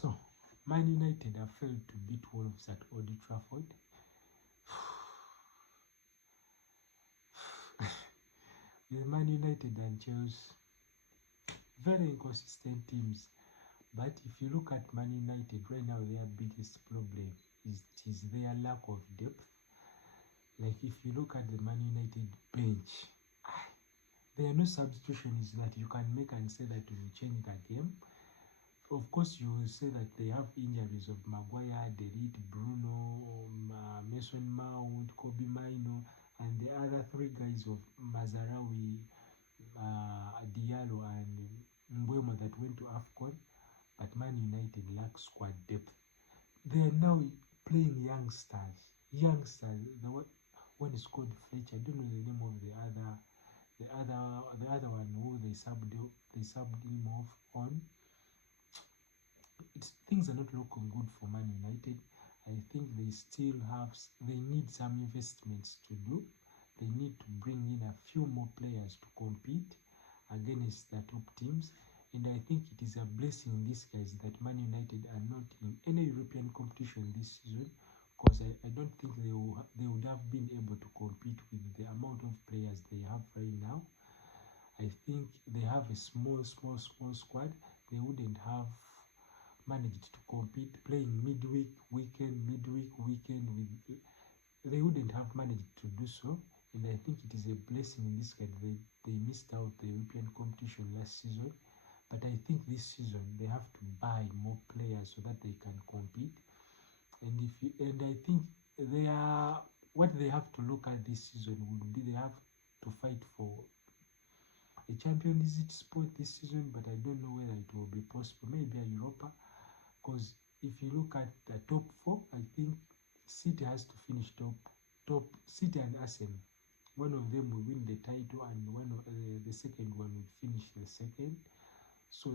So, Man United have failed to beat Wolves at Old Trafford. With Man United and Chelsea, very inconsistent teams. But if you look at Man United right now, their biggest problem is their lack of depth. Like if you look at the Man United bench, there are no substitutions that you can make and say that will change the game. Of course, you will say that they have injuries of Maguire, Delete, Bruno, Mason Mount, Kobe Mino, and the other three guys of Mazarawi, Diallo, and Mbeumo that went to AFCON. But Man United lack squad depth. They are now playing youngsters. The one is called Fletcher. I don't know the name of the other one who they subbed him off on. Things are not looking good for Man United. I think they need some investments to do. They need to bring in a few more players to compete against the top teams. And I think it is a blessing in disguise that Man United are not in any European competition this season, because I don't think they would have been able to compete with the amount of players they have right now. I think they have a small squad. They wouldn't have managed to compete playing midweek weekend with. They wouldn't have managed to do so, and I think it is a blessing in this case. They missed out the European competition last season, but I think this season they have to buy more players so that they can compete. And I think what they have to look at this season would be they have to fight for a Champions League spot this season, but I don't know whether it will be possible. Maybe a Europa, because if you look at the top four, I think City has to finish top. City and Arsenal, one of them will win the title, and the second one will finish the second. So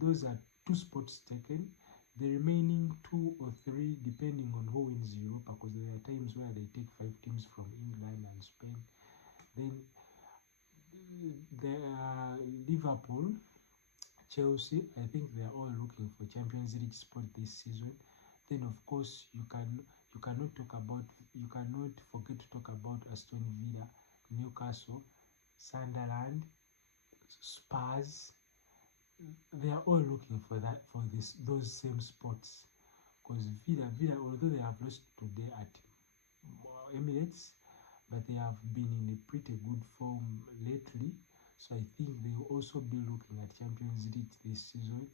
those are 2 spots taken. The remaining 2 or 3, depending on who wins Europa, because there are times where they take 5 teams from England and Spain. Then Liverpool, Chelsea, I think they are all looking for Champions League spot this season. Then of course you cannot forget to talk about Aston Villa, Newcastle, Sunderland, Spurs. They are all looking for those same spots, because Villa, although they have lost today at Emirates, but they have been in a pretty good form lately. So I think they will also be looking at Champions League this season.